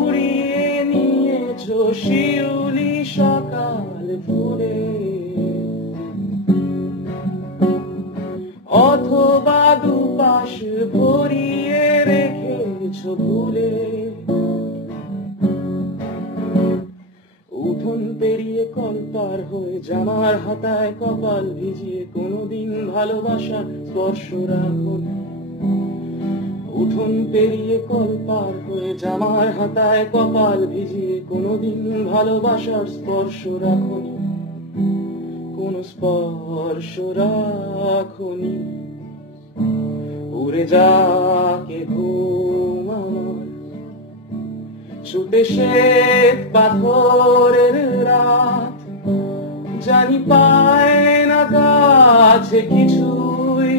কুড়িয়ে নিয়েছো শিউলি সকাল ফুলে, অথবা দুপাশ ভরিয়ে রেখেছো ভুলে। উঠোন পেরিয়ে কল পার হয়ে জামার হাতায় কপাল ভিজিয়ে কোনোদিন ভালোবাসার স্পর্শ রাখোনি। উঠোন পেরিয়ে কল পার হয়ে জামার হাতায় কপাল ভিজিয়ে কোনোদিন ভালোবাসার স্পর্শ রাখোনি, কোনো স্পর্শ রাখোনি। উড়ে যাকে ঘুম আমার, ছুটে শ্বেত পাথরের রাত, জানি পায় না কাছে কিছুই,